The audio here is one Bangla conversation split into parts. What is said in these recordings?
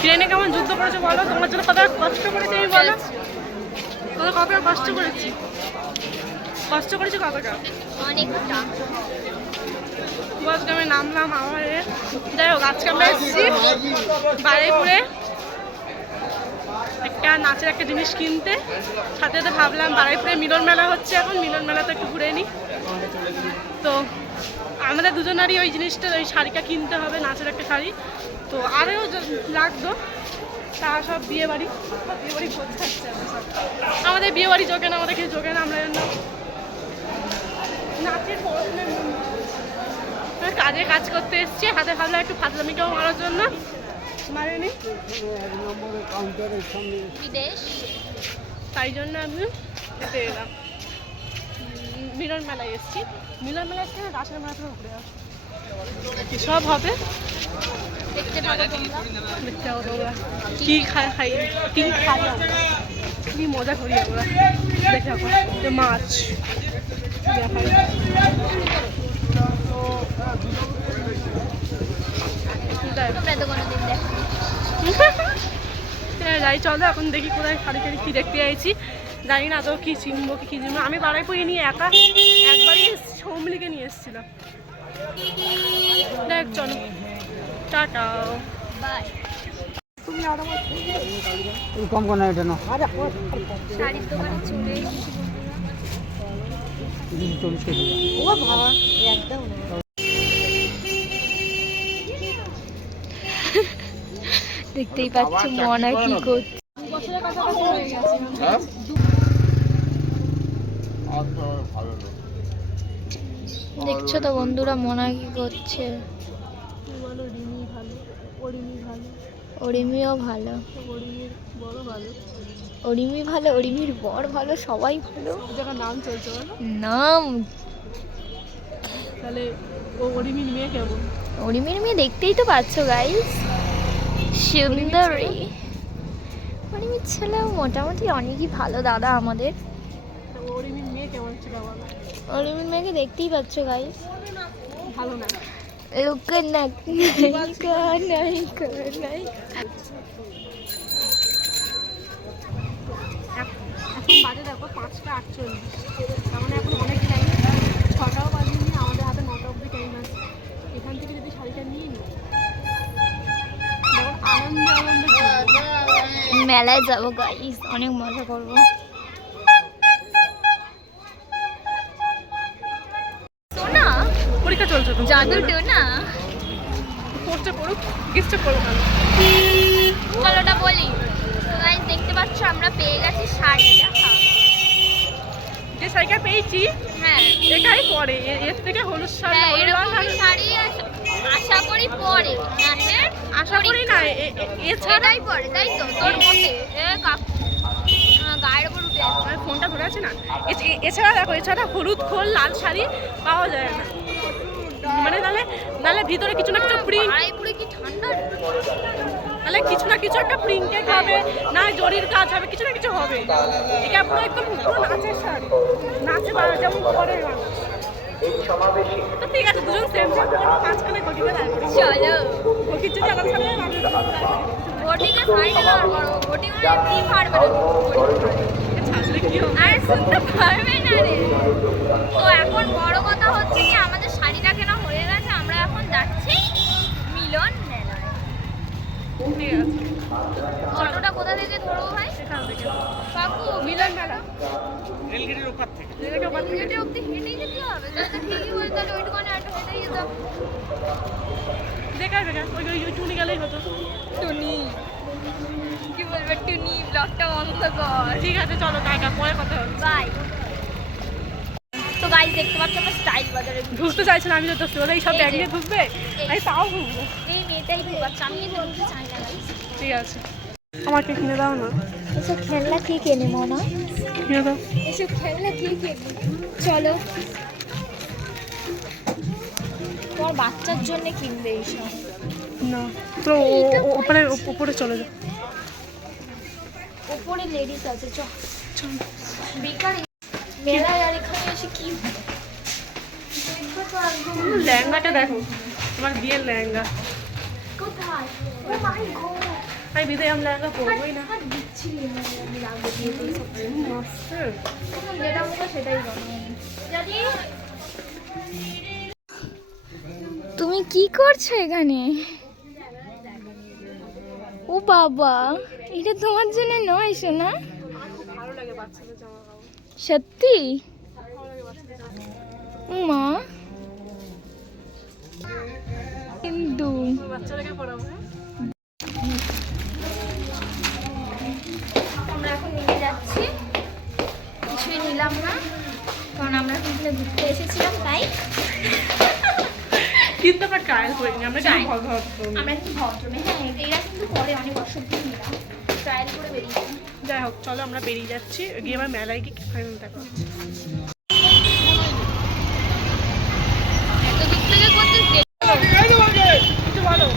ট্রেনে কেমন যুদ্ধ করেছো বলো, তোমার জন্য কত কষ্ট করেছি আমি, বলো তোমার কতটা কষ্ট করেছি, কষ্ট করেছি কতটা, অনেকটা। আজকে আমি নামলাম আমার, যাই হোক আজকে আমরা এসেছি বারুইপুরে একটা নাচের একটা জিনিস কিনতে, সাথে সাথে ভাবলাম বারুইপুরে মিলন মেলা হচ্ছে, এখন মিলন মেলাতে একটু ঘুরে নিই। তো আমাদের দুজনারই ওই জিনিসটা, ওই শাড়িটা কিনতে হবে, নাচের একটা শাড়ি, তো আরও লাগতো, তা সব বিয়েবাড়ি বোঝাচ্ছে আমাদের বিয়েবাড়ি জোকে না, আমাদের কিছু জোকে না, আমরা জন্য নাচের কাজে কাজ করতে এসছি, হাতে ভাবলাম একটু ফাজলামিটাও মারার জন্য মারেনি, তাই জন্য আমি এতে এলাম, মিলন মেলায় এসেছি। মিলন মেলায় এসে রাসের মেলা থেকে ঘুরে আসছি, সব হবে দেখতে পাবো তোমরা, দেখতে পাবো তোমরা কী খাই কী খাই আমরা, কী মজা করি আমরা, দেখে যে মাছ দেখাই। যাই চলো এখন দেখি কোথায় শাড়ি টাড়ি কী দেখতে চাইছি, জানি না তো কী চিনবো কি চিনবো। আমি বারুইপুরে নিয়ে একা একবারই সৌমিলিকে নিয়ে এসেছিলাম। দেখ চলো টাটা বাই। তুমি আরো কম করে এটা না শাড়ির দোকানে চলে এসেছি, 40 কেজি ও বাবা একদম দেখতেই পাচ্ছ মনা কি করছে। বছরের কাছাকাছি হয়ে গেছে। দেখছো তো বন্ধুরা মনা কি করছে, বলো রিমি ভালো, অরিমি ভালো, অরিমিও ভালো, অরিমির বড় ভালো, অরিমি ভালো, অরিমির বর ভালো, সবাই ভালো। যখন নাম চলছে বলো নাম, তাহলে ও অরিমির মেয়ে কেমন? অরিমির মেয়ে দেখতেই তো পাচ্ছ গাইস, সুন্দরী। অরিমির ছেলে মোটামুটি অনেকই ভালো দাদা আমাদের। অরিমির মেয়ে কেমন ছিল বলো? অরিমির মেয়েকে দেখতেই পাচ্ছ গাইস, ভালো না, লোকে নাই নাই নাই। এখন বাজে দেখো 5টা 48, তার মানে এখন অনেক টাইম, 6টাও বাজেনি, আমাদের হাতে 9টা অবধি টাইম আছে। এখান থেকে যদি শাড়িটা নিয়ে নিই, যেমন আনন্দে আনন্দে ঘুরবো। মেলায় যাবো গাইস, অনেক মজা করবো। সোনা পরীক্ষা চলছে তো, জাদু টোনা পড়তে পড়ুক, গিফটটা করবো না। চলোটা বলি গাইস, দেখতে পাচ্ছ আমরা পেয়ে গেছি শাড়িটা। যে শাড়িটা পেয়েছি হ্যাঁ এটাই পরে, এর থেকে হলুদ শাড়ি, হ্যাঁ হলুদ এরকম রঙ শাড়ি আশা করি পরে নাচের, আশা করি না, এছাড়াই এটাই পরে তাই তো তোর মতে গায়ের উপর উঠে আমার ফোনটা ধরে আছে না, এছাড়া দেখো, এছাড়া হলুদ খোল লাল শাড়ি পাওয়া যায় না, মানে নালে ভিতরে কিছু না কিছু প্রিন্ট, বারুইপুরে কি ঠান্ডা, নাহলে কিছু না কিছু একটা প্রিন্টেড হবে, না জরির কাজ হবে, কিছু না কিছু হবে। এটা পুরো একদম পুরো নাচের শাড়ি, নাচে যেমন করে মানুষ। তো ঠিক আছে, দুজন সেম সেম করবো, মাঝখানে ঘটিতে দাঁড় করি। চলো ঘটির যদি আমার সামনে মানুষ ঘটিকে শাড়িটা দাঁড় করো, ঘটি মানে কি পারবে না, ছাড়লে কি হবে? আর শুনতে পারবে না রে। তো এখন বড় কথা হচ্ছে কি আমাদের শাড়িটা কেনা হয়ে গেছে, আমরা এখন যাচ্ছি মিলন মেলায়। ঠিক আছে, অটোটা কোথা থেকে ধরবো ভাই? এখান থেকে কাকু মিলন মেলা রেলগেটের উপর থেকে রেলগেটের ওপর থেকে। হেঁটে অব্দি হেঁটেই যেতে হবে, তাহলে তো ঠিকই বলতে, তাহলে ওইটুখানে একটু হেঁটেই যেতাম। বেকার বেকার, ওই টুনি গেলেই হতো। টুনি কি বলবে, টুনি ব্লগটা বন্ধ কর। ঠিক আছে চলো টাকা, পরে কথা হবে। বাই। তো গাইস দেখতে পাচ্ছ আমরা স্টাইল বাজারে ঢুকতে চাইছিলাম, আমি তো দোস্ত বলে এই সব ব্যাগ নিয়ে ঢুকবে, আমি তাও ঢুকবো। এই মেয়েটাই ঢুকাচ্ছে, আমি কিন্তু ঢুকতে চাই না গাইস। ঠিক আছে, আমাকে কিনে দাও না, এসব খেলনা কে কেনে মনা, কিনে দাও। এসব খেলনা কে কেনে, চলো তোমার বাচ্চার জন্য কিনবে এইসব। না তো উপরে চলে যাও, ওপরে লেডিস আছে, বেকার মেলায় আর এখানে এসে কি লেহেঙ্গাটা দেখো, তোমার বিয়ের লেহেঙ্গা। কোথায় ও মাই গড আমি বিদায় আমরা একা করবোই না। দিচ্ছিলি না আমি লাগবে দিয়ে দিই সব মস্ত যেটা বলবো সেটাই বলো জানি। তুমি কি করছো এখানে? ও বাবা, এটা তোমার জন্য নয় সোনা। ভালো লাগে বাচ্চাদের জামা কাপড়, সত্যি ভালো লাগে বাচ্চাদের জামা মা কিন্তু কাপড়। বাচ্চাদেরকে পরাবো। হ্যাঁ আমরা এখন নিয়ে যাচ্ছি, কিছুই নিলাম না কারণ আমরা কিন্তু ঘুরতে এসেছিলাম তাই। কিন্তু আমরা ট্রায়াল করিনি, আমরা Trial. আমরা আমরা কিন্তু ভদ্রমে, হ্যাঁ এরা কিন্তু পরে অনেক অসুবিধা নিলাম, ট্রায়াল করে বেরিয়েছি। যাই হোক চলো আমরা বেরিয়ে যাচ্ছি, গিয়ে আবার মেলায় গিয়ে ফাইনাল দেখা হচ্ছে। এত দূর থেকে করতে কিছু বলো।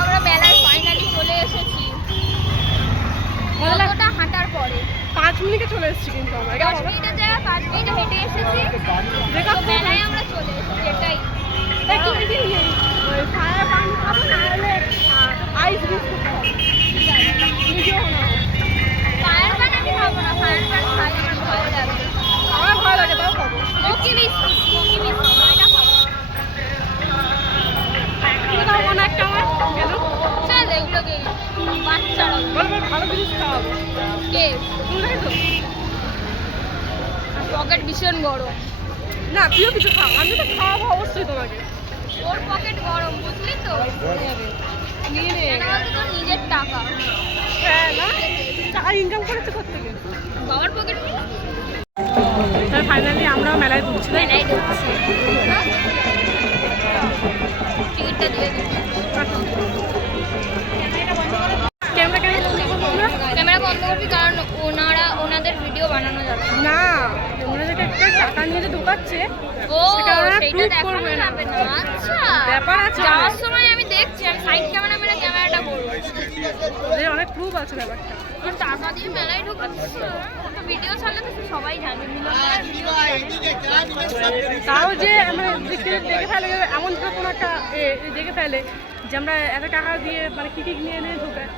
আমরা মেলায় ফাইনালি চলে এসেছি কতটা হাঁটার পরে। 5 মিনিটে চলে এসেছি কিন্তু আমরা। 10 মিনিটের জায়গায় 5 মিনিটে হেঁটে এসেছি, দেখা তো মেলায় আমরা চলে এসেছি এটাই। একটু এই যে ওই ফায়ার পান খাবো, না হলে আইস বিস্কুট খাবো। নিজেও না, ফায়ার পান আমি খাবো না, ফায়ার পান খাই আমার ভয় লাগে। আমার ভয় লাগে তাও খাবো। স্মোকি বিস্কুট এটা খাবো। তুমি তাও মনে একটা আমার কেন চল এগুলোকে বাচ্চারা বলবো ভালো জিনিস খাওয়াবো। কে তুমি খাই তো? পকেট ভীষণ গরম, না তুইও কিছু খাও, আমি তো খাওয়াবো অবশ্যই তোমাকে। ওর পকেট গরম বুঝলি তো, নিয়ে নে। কেন বলতো তোর নিজের টাকা, হ্যাঁ না, টাকা ইনকাম করেছে কোত্থেকে? বাবার পকেট তাই ফাইনালি আমরাও মেলায় ঢুকছি। তাই মেলায় ঢুকছে, টিকিটটা দিয়ে দিচ্ছি। ক্যামেরা কেন বন্ধ করবো আমরা? ক্যামেরা বন্ধ করবি কারণ ওনাদের ভিডিও বানানো যাবে না, ওরা যেটা একটা টাকা নিয়ে যে ঢোকাচ্ছে ও সেটা ওরা সেইটা proof দেখানো করবে না। যাবে না। আচ্ছা ব্যাপার আছে যাওয়ার অনেক। সময় আমি দেখছি, আমি সাইড ক্যামেরা মেরে ক্যামেরাটা করবো, ওদের অনেক প্রুফ আছে ব্যাপারটা। তোর টাকা দিয়ে মেলায় ঢুকাচ্ছে, ভিডিও ছাড়লে তো সবাই জানবে তাও যে আমরা দেখে ফেলে, এমন ধর কোনো একটা দেখে ফেলে যে আমরা এত টাকা দিয়ে মানে কি নিয়ে নিয়ে ঢুকায়।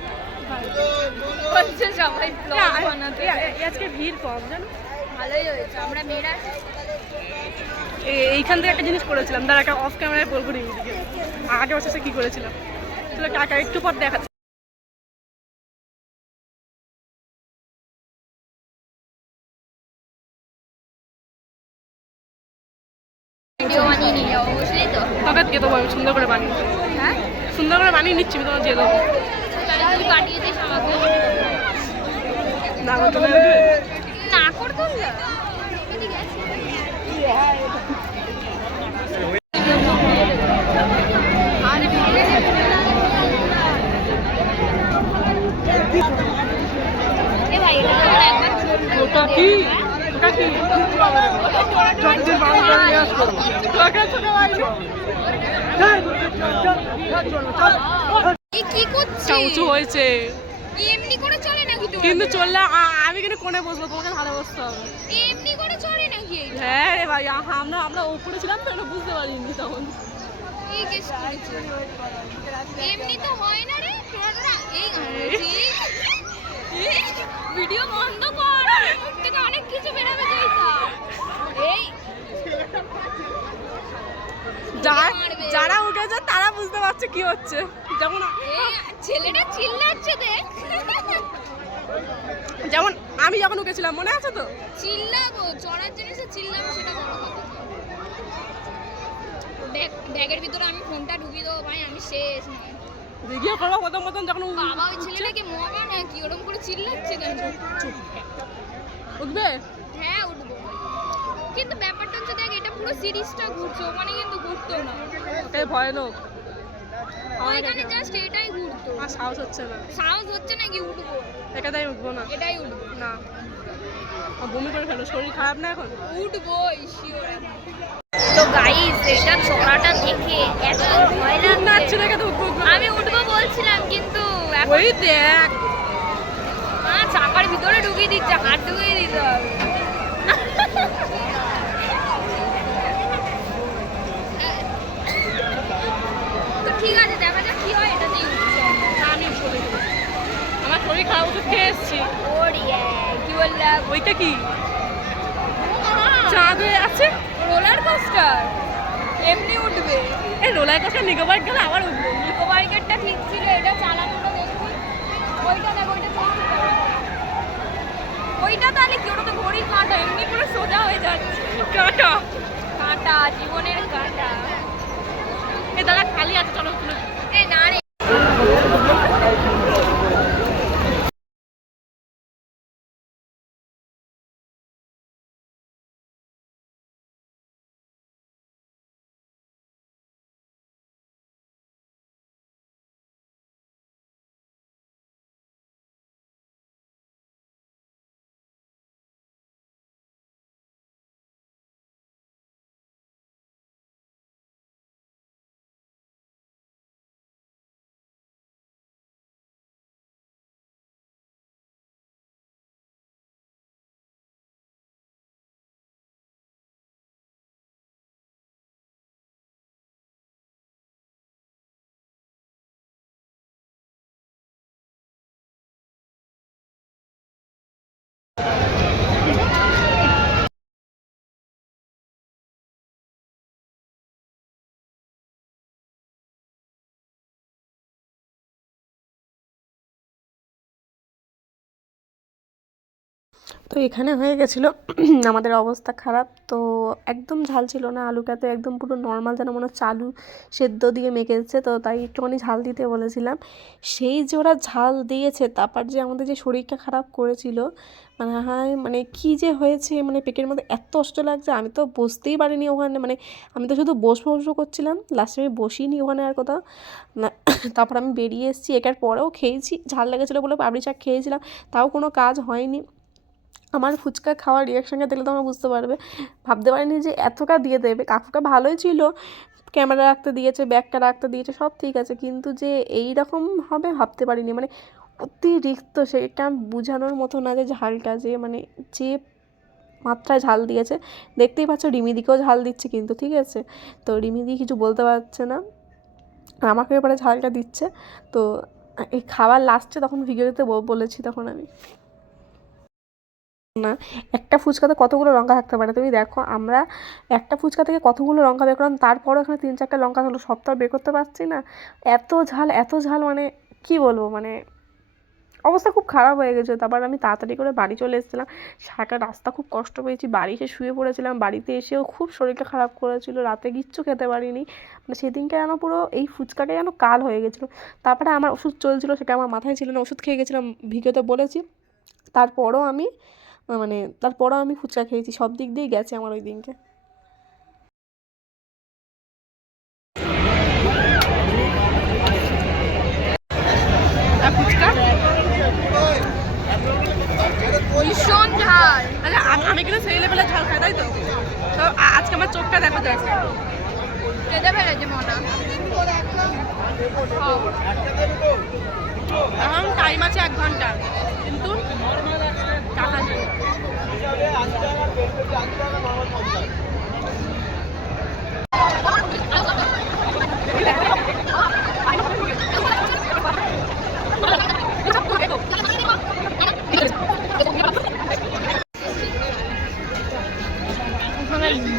হচ্ছে সবাই ব্লগ বানাতে। আজকে ভিড় কম জানো। ভালোই হয়েছে আমরা মেয়েরা এইখান থেকে একটা জিনিস করেছিলাম, তার একটা অফ ক্যামেরায় বলবো রিমিদিকে আগে বছর কি করেছিলাম। চলো টাকা একটু পর দেখাচ্ছি। ভিডিও বানিয়ে নিয়ে যাবো বুঝলি তো। তোকে দিয়ে দেবো, আমি সুন্দর করে বানিয়ে দেবো। হ্যাঁ সুন্দর করে বানিয়ে নিচ্ছি, আমি তোমার দিয়ে দেবো। তাহলে তুই কাটিয়ে দিস আমাকে, না আমার তুমি দেবে? না করতো না এদিকে আছে। এ ভাই এটা একবার ওটা কি? ওটা কি? চকচক বাউল করে নিয়ে আসবো। টাকা ছোট ভাই। কি করছিস? উঁচু হয়েছে এমনি করে চলে নাকি তো? কিন্তু চললে আমি কিন্তু কোণে বসবো, তোমাকে ভালো বসতে হবে। এমনি করে চলে নাকি এই? হ্যাঁ রে ভাই, আমরা উপরে ছিলাম তো এটা বুঝতে পারিনি তখন। এই কেস করেছে। এমনি তো হয় না রে তোরা এই ভিডিও বন্ধ কর, মুখ থেকে অনেক কিছু বেরাবে যাইতা। এই যারা উঠেছে তারা বুঝতে পারছে কি হচ্ছে। যেমন এই ছেলেটা চিল্লাচ্ছে দেখ, যেমন আমি যখন উঠেছিলাম মনে আছে তো। চিল্লাবো চড়ার জিনিসে চিল্লাবো সেটা বড় কথা। ব্যাগের ভিতরে আমি ফোনটা ঢুকিয়ে দেবো ভাই, আমি শেষ নয়। ভিডিও করবো প্রথম প্রথম যখন বাবা ওই ছেলেটাকে মগা নাকি ওরকম করে চিল্লাচ্ছে কেন? উঠবে। হ্যাঁ উঠবো, কিন্তু ব্যাপারটা হচ্ছে দেখ এটা পুরো সিরিজটা ঘুরছে, ওখানে কিন্তু ঘুরতো না, ওটাই ভয়ানক। ওইখানে জাস্ট এটাই ঘুরতো। আমার সাহস হচ্ছে না, সাহস হচ্ছে নাকি উঠবো? একাদাই উঠবো না। এটাই উঠবো না বমি করে ফেলো, শরীর খারাপ না এখন। উঠবো শিওর। তো গাইস এটা চড়াটা দেখে এত ভয় নাচছে লাগছে, দেখে তো উঠবো। আমি উঠবো বলছিলাম কিন্তু এখন ওই দেখ চাকার ভিতরে ঢুকিয়ে দিচ্ছে, হাত ঢুকিয়ে দিতে হবে। তো ঠিক আছে দেখা যাক কি হয় এটা খেয়ে এসছি। ওরে কি বললাম? ওইটা কি চাঁদ হয়ে আছে? রোলার কোস্টার এমনি উঠবে। এই রোলার কোস্টার নিকোবার গেলে আবার উঠবো। নিকোবার্গেরটা ঠিক ছিল, এটা চালানোটা দেখুন। ওইটা দেখো, ওইটা চলছে। ওইটা তাহলে কি, ওটা তো ঘড়ির কাঁটা, এমনি পুরো সোজা হয়ে যাচ্ছে। কাঁটা কাঁটা, জীবনের কাঁটা। এই দাদা খালি আছে, চলো তুলে। এই না রে, তো এখানে হয়ে গেছিলো আমাদের অবস্থা খারাপ। তো একদম ঝাল ছিল না, আলুটাতে একদম পুরো নর্মাল, যেন মনে হচ্ছে আলু সেদ্ধ দিয়ে মেখেছে। তো তাই একটুখানি ঝাল দিতে বলেছিলাম। সেই যে ওরা ঝাল দিয়েছে, তারপর যে আমাদের যে শরীরটা খারাপ করেছিল, মানে হয় মানে কী যে হয়েছে, মানে পেটের মধ্যে এত কষ্ট লাগছে, আমি তো বসতেই পারিনি ওখানে। মানে আমি তো শুধু বসবো করছিলাম, লাস্টে আমি বসিনি ওখানে আর কোথাও না। তারপর আমি বেরিয়ে এসেছি, এটার পরেও খেয়েছি, ঝাল লেগেছিলো বলে পাপড়ি চাট খেয়েছিলাম, তাও কোনো কাজ হয়নি। আমার ফুচকা খাওয়ার রিয়াকশানটা দেখলে তোমরা বুঝতে পারবে। ভাবতে পারিনি যে এতটা দিয়ে দেবে। কাকুটা ভালোই ছিল, ক্যামেরা রাখতে দিয়েছে, ব্যাগটা রাখতে দিয়েছে, সব ঠিক আছে, কিন্তু যে এই রকম হবে ভাবতে পারিনি। মানে অতিরিক্ত, সেটা বোঝানোর মতো না যে ঝালটা যে মানে যে মাত্রায় ঝাল দিয়েছে। দেখতেই পাচ্ছ রিমিদিকেও ঝাল দিচ্ছে কিন্তু, ঠিক আছে। তো রিমিদি কিছু বলতে পারছে না, আর আমাকে এবারে ঝালটা দিচ্ছে। তো এই খাবার লাস্টে তখন ভিডিওতে বলেছি তখন আমি, না একটা ফুচকাতে কতগুলো লঙ্কা থাকতে পারে তুমি দেখো। আমরা একটা ফুচকা থেকে কতগুলো লঙ্কা বের করলাম, তারপরও এখানে 3-4টা লঙ্কা হলো, সব তো আর বের করতে পারছি না। এত ঝাল, এত ঝাল, মানে কি বলবো, মানে অবস্থা খুব খারাপ হয়ে গেছে। তারপর আমি তাড়াতাড়ি করে বাড়ি চলে এসেছিলাম। সারাটা রাস্তা খুব কষ্ট পেয়েছি, বাড়ি এসে শুয়ে পড়েছিলাম। বাড়িতে এসেও খুব শরীরটা খারাপ করেছিল, রাতে কিচ্ছু খেতে পারিনি। মানে সেদিনকে যেন পুরো এই ফুচকাটা যেন কাল হয়ে গেছিলো। তারপরে আমার ওষুধ চলছিল, সেটা আমার মাথায় ছিল না, ওষুধ খেয়ে গেছিলাম, ভিডিওতে বলেছি। তারপরও আমি মানে তারপরও আমি ফুচকা খেয়েছি, সব দিক দিয়েই গেছে আমার ওই দিনকে। ফুচকা ভীষণ ঝাল। আচ্ছা আমি কিন্তু সেই লেভেলের ঝাল খাই, তাই তো। তো আজকে আমার চোখটা দেখো যাচ্ছে, কেটে ফেলেছে মনা। এখন টাইম আছে 1 ঘন্টা, কিন্তু টাকা নেই।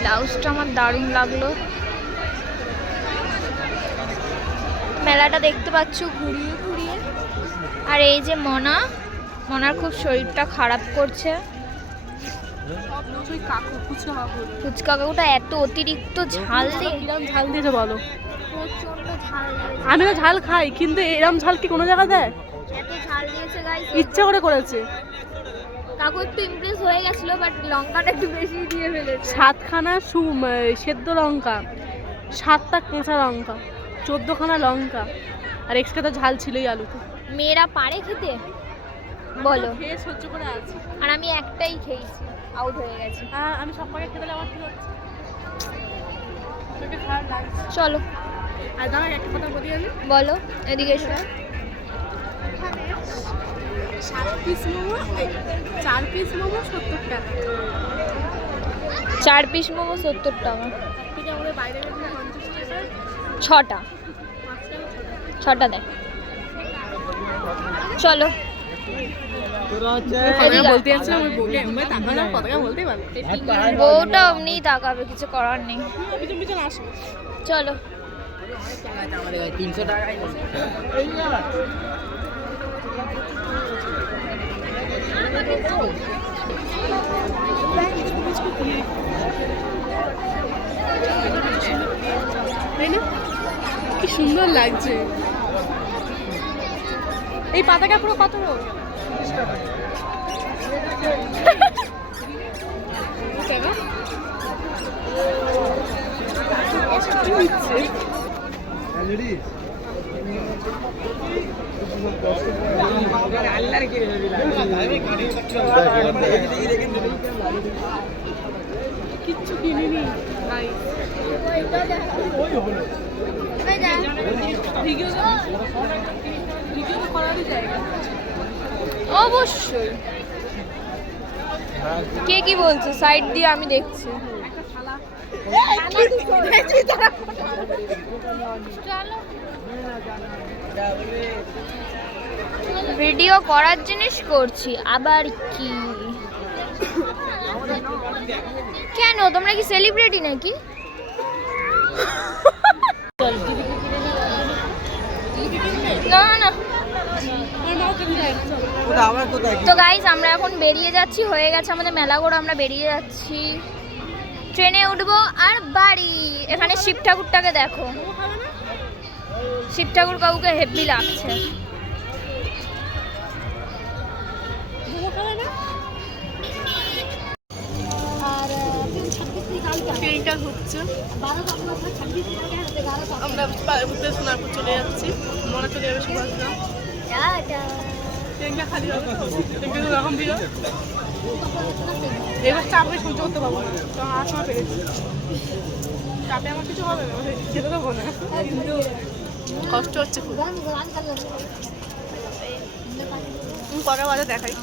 ব্লাউজটা আমার দারুণ লাগলো। মেলাটা দেখতে পাচ্ছ ঘুরিয়ে ঘুরিয়ে। আর এই যে মনার খুব শরীরটা খারাপ করছে। ফুচকা কাকুটা এত অতিরিক্ত ঝাল দিয়ে, কিরম ঝাল দিয়েছে বলো। প্রচন্ড ঝাল দিয়েছে। আমি তো ঝাল খাই, কিন্তু এরম ঝাল কি কোনো জায়গা দেয়? এত ঝাল দিয়েছে গাইস, ইচ্ছে করে করেছে। কাকু একটু ইমপ্রেস হয়ে গেছিল, বাট লঙ্কাটা একটু বেশি দিয়ে ফেলেছে। 7খানা সেদ্ধ লঙ্কা, 7টা কাঁচা লঙ্কা, 14খানা লঙ্কা, আর এক্সট্রা তো ঝাল ছিলই আলুতে। মেয়েরা পারে খেতে বলো? খেয়ে সহ্য করে আছি। আর আমি একটাই খেয়েছি, আউট হয়ে গেছে। আমি সব কটা খেতে আমার কি হচ্ছে, তোকে খারাপ লাগছে। চলো আর দাঁড়া একটা কথা বলি আমি, বলো, এদিকে এসো। 7 পিস মোমো, 4 পিস মোমো 70 টাকা। 4 পিস মোমো 70 টাকা। থেকে আমাদের বাইরে গেলে 50 টাকা, 6টা দেয়। চলো বলতে যাচ্ছিলাম ওই বউকে তাকালাম পতাকা বলতেই পারবো বউটা অমনি তাকাবে, কিছু করার নেই। পিছন পিছন আসো চলো। আমাদের 300 টাকাই তাই না? কি সুন্দর লাগছে এই পাতাটা। পুরো কত কিচ্ছু কিনিনি ভাই। ভিডিও তো করারই জায়গা। অবশ্যই। কে কি বলছো? সাইড দিয়ে আমি দেখছি। ভিডিও করার জিনিস করছি, আবার কি? কেন, তোমরা কি সেলিব্রিটি নাকি? না না। তো গাইস, আমরা এখন বেরিয়ে যাচ্ছি, হয়ে গেছে আমাদের মেলা ঘোরা, আমরা বেরিয়ে যাচ্ছি। ট্রেনে উঠবো আর বাড়ি। এখানে শিব ঠাকুরটাকে দেখো, শিব ঠাকুর কাউকে হেভি লাগছে। ট্রেনটা হচ্ছে আমরা উত্তর সোনারপুর চলে যাচ্ছি। মনে চলে যাবে সুভাষগ্রাম। ট্রেনটা খালি হবে, ট্রেনটা এরকম ভিড়। এবার চাপে সহ্য করতে পারবো না, তো আমার সময় পেরেছি। চাপে আমার কিছু হবে না, খেতে দেবো না, কিন্তু কষ্ট হচ্ছে খুব। কটা বাজে দেখাই,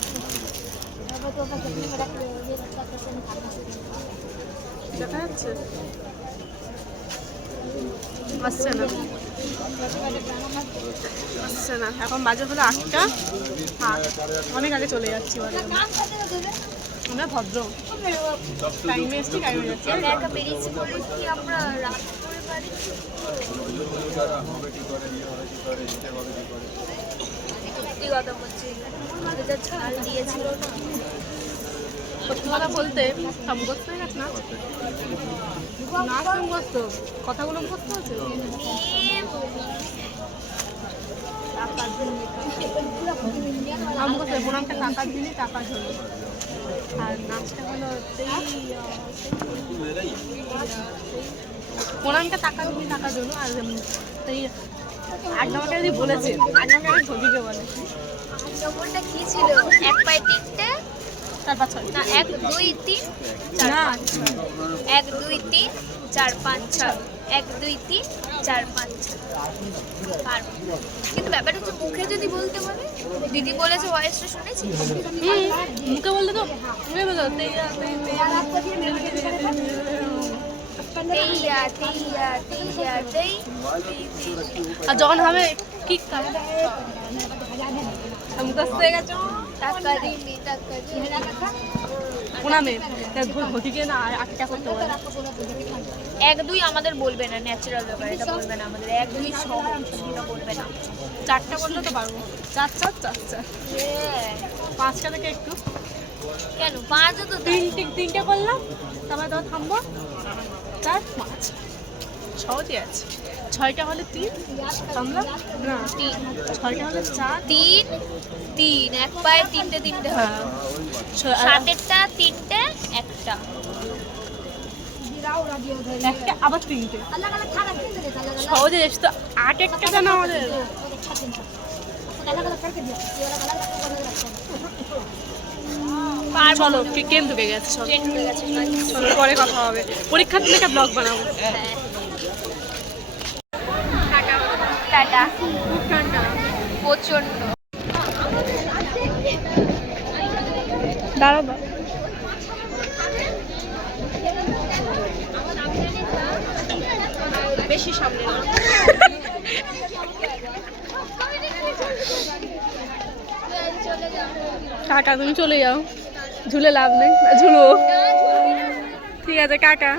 দেখা যাচ্ছে? আসছে না, আসছে না। এখন বাজে হলো 8টা। অনেক আগে চলে যাচ্ছি বাজে। আমরা ভদ্র, টাইমে এসছি, টাইমে যাচ্ছি। সত্যি কথা বলতে সব মুখস্থ হয়ে গেছে না? নাচ মুখস্থ, কথাগুলো মুখস্থ আছে। মুখস্থ প্রণামটা টাকার দিনই টাকার জন্য, আর নাচটা হলো প্রণামটা টাকার দিনই টাকার জন্য। আর সেই আড্ডামাকে যদি বলেছে, আড্ডামাকে আমি ছবিকে বলে নম্বরটা কি ছিল? 1 পায়ে 3টে 4 5 6 না 1 2 3 4 5 6 1 2 3 4 5 6 1 2 3 4 5 6 পারবো। কিন্তু ব্যাপারটা হচ্ছে মুখে যদি বলতে বলে, দিদি বলেছে ভয়েসটা শুনেছি। মুখে বললে তো মুখে বলো তেইয়া তেইয়া তেইয়া তেই। আর যখন হবে কি মুখস্থ হয়ে গেছে টাকারি মি টাকারি প্রণামে ঘটিকে না আটটা করতে বলে। 1 2 আমাদের বলবে না, ন্যাচারাল ব্যাপার, এটা বলবে না আমাদের। 1 2 সহজ, এটা বলবে না। 4টা করলে তো পারবো। 4 4 4 4 5টা থেকে একটু কেন 5 তো 3টে করলাম, তারপরে তো থামবো। 4 5 সহজই আছে। 6টা হলে 3 থামলাম না, 3 6টা হলে 4 3 3 1 পায়ে 3টে 3টে হয়। 7এরটা 3টে একটা একটা আবার 3টে সহজে এসে তো 8 কেন আমাদের। চলো ট্রেন ঢুকে গেছে, চলো ট্রেন ঢুকে গেছে। চলো পরে কথা হবে। পরীক্ষার দিনে একটা ব্লগ বানাবো। হ্যাঁ, টাটা। খুব ঠান্ডা প্রচন্ড। দাঁড়াও বেশি সামনে না। চলে কাকা তুমি চলে যাও, ঝুলে লাভ নেই, ঝুলবো। ঠিক আছে কাকা।